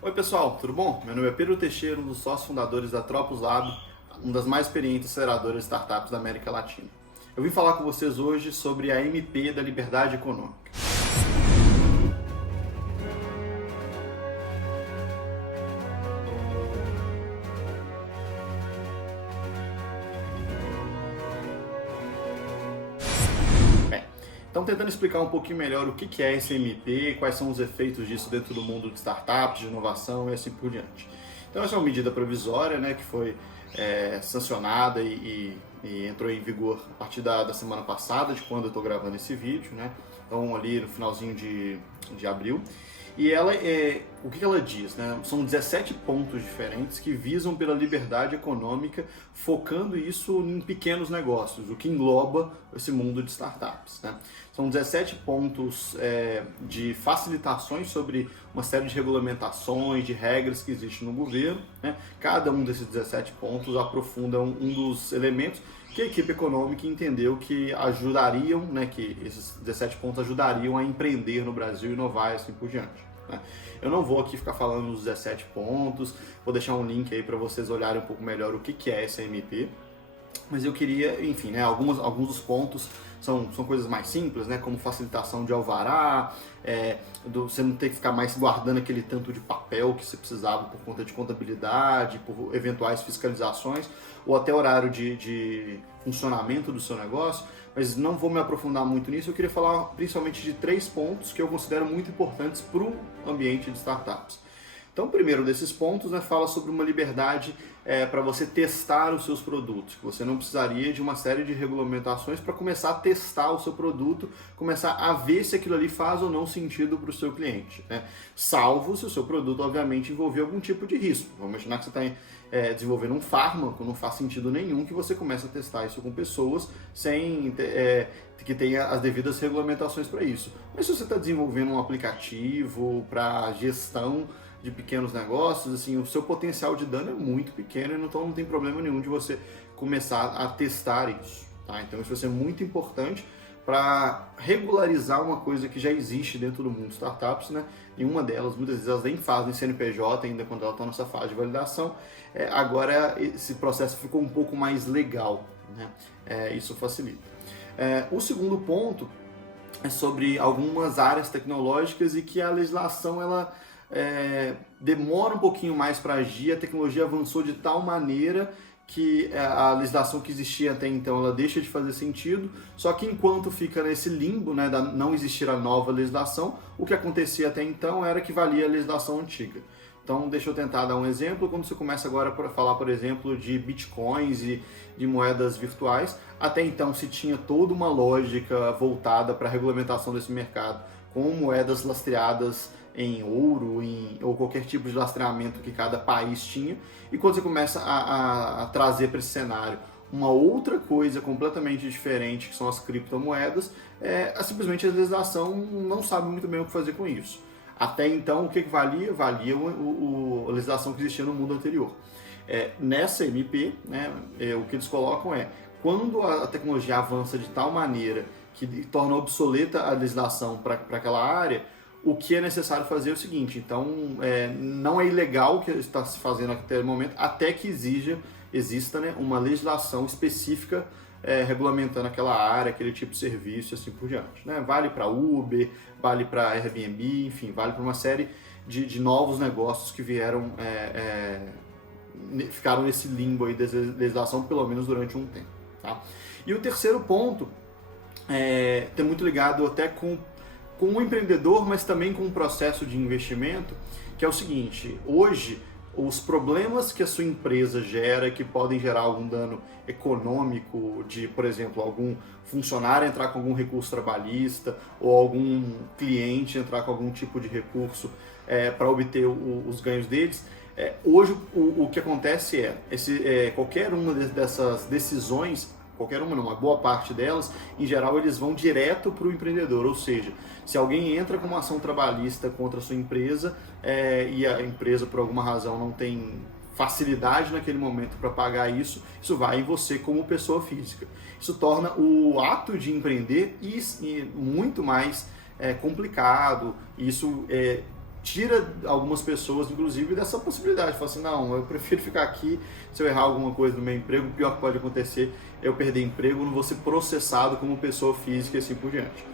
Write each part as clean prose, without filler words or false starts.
Oi pessoal, tudo bom? Meu nome é Pedro Teixeira, um dos sócios fundadores da Tropos Lab, uma das mais experientes aceleradoras de startups da América Latina. Eu vim falar com vocês hoje sobre a MP da Liberdade Econômica. Então, tentando explicar um pouquinho melhor o que é esse MP, quais são os efeitos disso dentro do mundo de startups, de inovação e assim por diante. Então, essa é uma medida provisória, né, que foi sancionada e entrou em vigor a partir da semana passada, de quando eu estou gravando esse vídeo, né? Então, ali no finalzinho de abril. E ela o que ela diz, né? São 17 pontos diferentes que visam pela liberdade econômica, focando isso em pequenos negócios, o que engloba esse mundo de startups, né? São 17 pontos de facilitações sobre uma série de regulamentações, de regras que existem no governo, né? Cada um desses 17 pontos aprofunda um dos elementos que a equipe econômica entendeu que ajudariam, né, que esses 17 pontos ajudariam a empreender no Brasil, inovar e assim por diante, né? Eu não vou aqui ficar falando dos 17 pontos, vou deixar um link aí para vocês olharem um pouco melhor o que é essa MP, mas eu queria, enfim, né, alguns dos pontos são coisas mais simples, né, como facilitação de alvará, você não ter que ficar mais guardando aquele tanto de papel que você precisava por conta de contabilidade, por eventuais fiscalizações, ou até horário de funcionamento do seu negócio, mas não vou me aprofundar muito nisso. Eu queria falar principalmente de 3 pontos que eu considero muito importantes para o ambiente de startups. Então, o primeiro desses pontos, né, fala sobre uma liberdade para você testar os seus produtos, que você não precisaria de uma série de regulamentações para começar a testar o seu produto, começar a ver se aquilo ali faz ou não sentido para o seu cliente, né? Salvo se o seu produto, obviamente, envolver algum tipo de risco. Vamos imaginar que você está desenvolvendo um fármaco, não faz sentido nenhum que você comece a testar isso com pessoas sem que tenha as devidas regulamentações para isso. Mas se você está desenvolvendo um aplicativo para gestão de pequenos negócios, assim, o seu potencial de dano é muito pequeno, então não tem problema nenhum de você começar a testar isso, tá? Então isso vai ser muito importante para regularizar uma coisa que já existe dentro do mundo de startups, né? E uma delas, muitas vezes, elas nem fazem CNPJ ainda quando ela está nessa fase de validação. Agora esse processo ficou um pouco mais legal, né? Isso facilita. O segundo ponto é sobre algumas áreas tecnológicas e que a legislação ela demora um pouquinho mais para agir. A tecnologia avançou de tal maneira que a legislação que existia até então ela deixa de fazer sentido, só que enquanto fica nesse limbo, né, da não existir a nova legislação, o que acontecia até então era que valia a legislação antiga. Então deixa eu tentar dar um exemplo. Quando você começa agora a falar, por exemplo, de bitcoins e de moedas virtuais, até então se tinha toda uma lógica voltada para a regulamentação desse mercado, com moedas lastreadas em ouro ou qualquer tipo de lastreamento que cada país tinha. E quando você começa a trazer para esse cenário uma outra coisa completamente diferente, que são as criptomoedas, simplesmente a legislação não sabe muito bem o que fazer com isso. Até então, o que valia? Valia a legislação que existia no mundo anterior. Nessa MP, né, o que eles colocam quando a tecnologia avança de tal maneira que torna obsoleta a legislação para aquela área, o que é necessário fazer é o seguinte: então não é ilegal o que está se fazendo até o momento, até que exista, né, uma legislação específica regulamentando aquela área, aquele tipo de serviço e assim por diante, né? Vale para Uber, vale para Airbnb, enfim, vale para uma série de novos negócios que vieram, ficaram nesse limbo aí da legislação pelo menos durante um tempo, tá? E o terceiro ponto tem muito ligado até com o empreendedor, mas também com o processo de investimento, que é o seguinte: hoje os problemas que a sua empresa gera, que podem gerar algum dano econômico, de, por exemplo, algum funcionário entrar com algum recurso trabalhista ou algum cliente entrar com algum tipo de recurso para obter os ganhos deles, hoje o que acontece qualquer uma dessas decisões, qualquer uma não, uma boa parte delas, em geral eles vão direto para o empreendedor, ou seja, se alguém entra com uma ação trabalhista contra a sua empresa e a empresa por alguma razão não tem facilidade naquele momento para pagar isso, isso vai em você como pessoa física. Isso torna o ato de empreender muito mais complicado, isso tira algumas pessoas, inclusive, dessa possibilidade. Fala assim, não, eu prefiro ficar aqui, se eu errar alguma coisa no meu emprego, o pior que pode acontecer é eu perder emprego, não vou ser processado como pessoa física e assim por diante.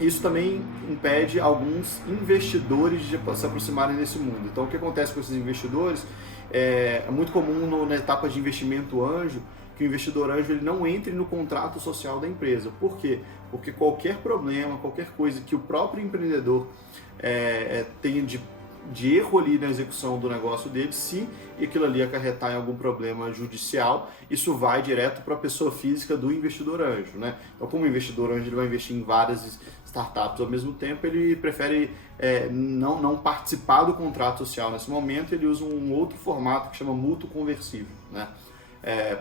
Isso também impede alguns investidores de se aproximarem desse mundo. Então, o que acontece com esses investidores é muito comum na etapa de investimento anjo, que o investidor anjo ele não entre no contrato social da empresa. Por quê? Porque qualquer problema, qualquer coisa que o próprio empreendedor tenha de erro ali na execução do negócio dele, se aquilo ali acarretar em algum problema judicial, isso vai direto para a pessoa física do investidor anjo, né? Então, como investidor anjo ele vai investir em várias startups ao mesmo tempo, ele prefere não participar do contrato social nesse momento, ele usa um outro formato que chama mútuo conversível, né?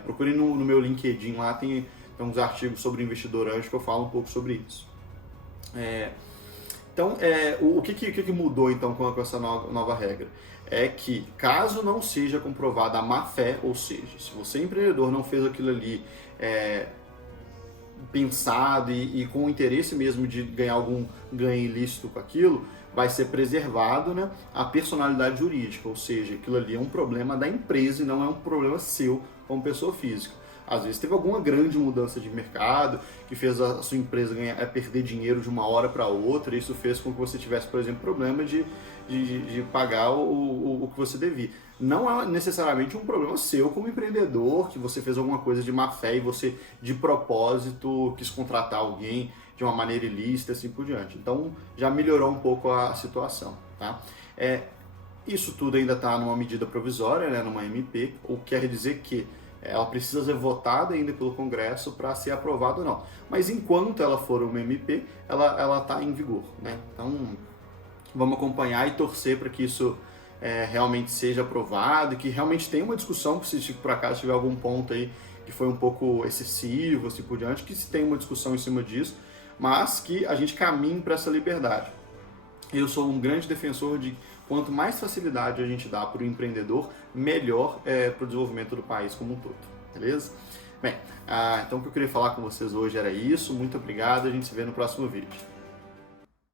Procure no meu LinkedIn, lá tem uns artigos sobre investidor anjo que eu falo um pouco sobre isso. Então, o que mudou então com essa nova regra? É que, caso não seja comprovada a má fé, ou seja, se você empreendedor não fez aquilo ali pensado e com o interesse mesmo de ganhar algum ganho ilícito com aquilo, vai ser preservado, né, a personalidade jurídica, ou seja, aquilo ali é um problema da empresa e não é um problema seu como pessoa física. Às vezes teve alguma grande mudança de mercado que fez a sua empresa perder dinheiro de uma hora para outra, e isso fez com que você tivesse, por exemplo, problema de pagar o que você devia. Não é necessariamente um problema seu como empreendedor, que você fez alguma coisa de má fé e você, de propósito, quis contratar alguém de uma maneira ilícita e assim por diante. Então, já melhorou um pouco a situação, tá? Isso tudo ainda está numa medida provisória, né, numa MP, o que quer dizer que ela precisa ser votada ainda pelo Congresso para ser aprovada ou não. Mas enquanto ela for uma MP, ela está em vigor, né? Então, vamos acompanhar e torcer para que isso realmente seja aprovado e que realmente tenha uma discussão, se por acaso tiver algum ponto aí que foi um pouco excessivo, assim por diante, que se tenha uma discussão em cima disso, mas que a gente caminhe para essa liberdade. Eu sou um grande defensor de quanto mais facilidade a gente dá para o empreendedor, melhor para o desenvolvimento do país como um todo, beleza? Bem, então o que eu queria falar com vocês hoje era isso, muito obrigado, a gente se vê no próximo vídeo.